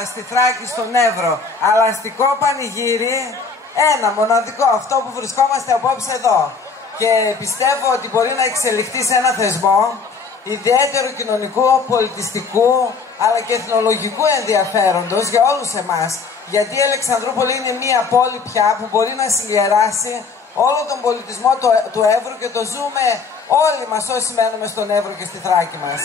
Ελλάδα, στη Θράκη, στον Εύρο. Αλλά αστικό πανηγύρι, ένα μοναδικό, αυτό που βρισκόμαστε απόψε εδώ. Και πιστεύω ότι μπορεί να εξελιχθεί σε ένα θεσμό ιδιαίτερου κοινωνικού, πολιτιστικού, αλλά και εθνολογικού ενδιαφέροντος για όλους εμάς. Γιατί η Αλεξανδρούπολη είναι μια πόλη πια που μπορεί να συγκεράσει όλο τον πολιτισμό του Εύρου και το ζούμε όλοι μας όσοι μένουμε στον Εύρο και στη Θράκη μας.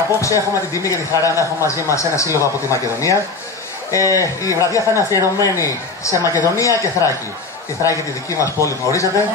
Απόψε έχουμε την τιμή και τη χαρά να έχουμε μαζί μας ένα σύλλογο από τη Μακεδονία. Η βραδιά θα είναι αφιερωμένη σε Μακεδονία και Θράκη. Τη Θράκη, τη δική μας πόλη, γνωρίζετε.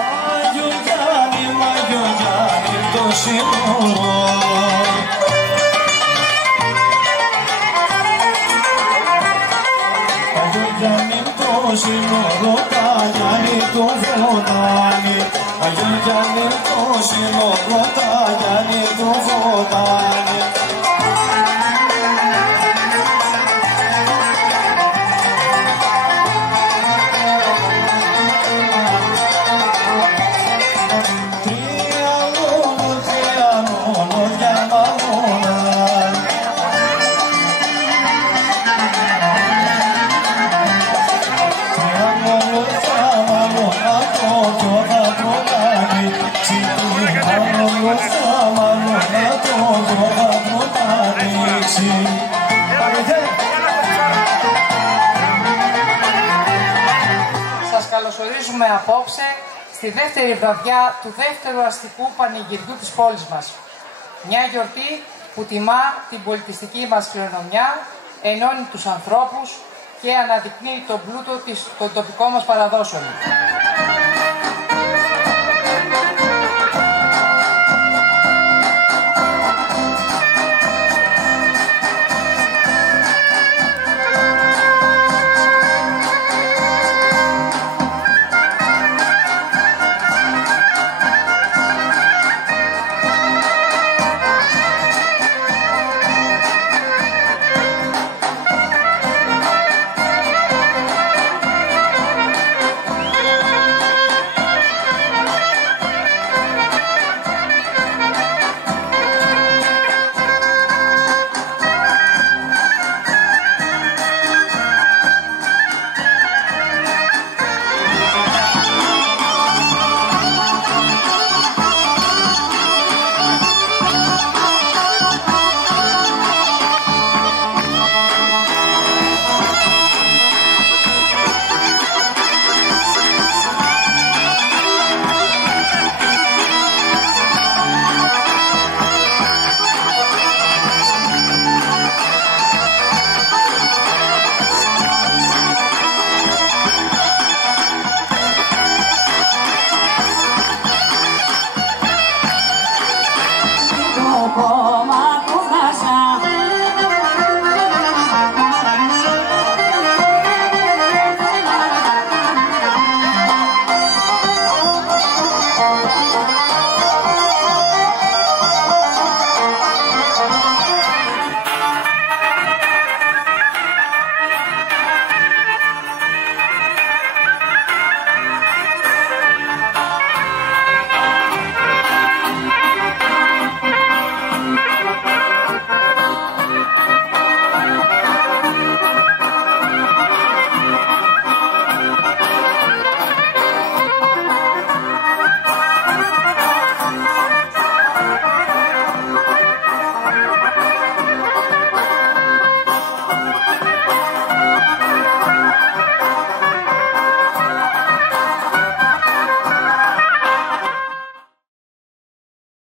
Σας καλωσορίζουμε απόψε στη δεύτερη βραδιά του δεύτερου αστικού πανηγυριού της πόλης μας. Μια γιορτή που τιμά την πολιτιστική μας κληρονομιά, ενώνει τους ανθρώπους και αναδεικνύει τον πλούτο των τοπικών μας παραδόσεων.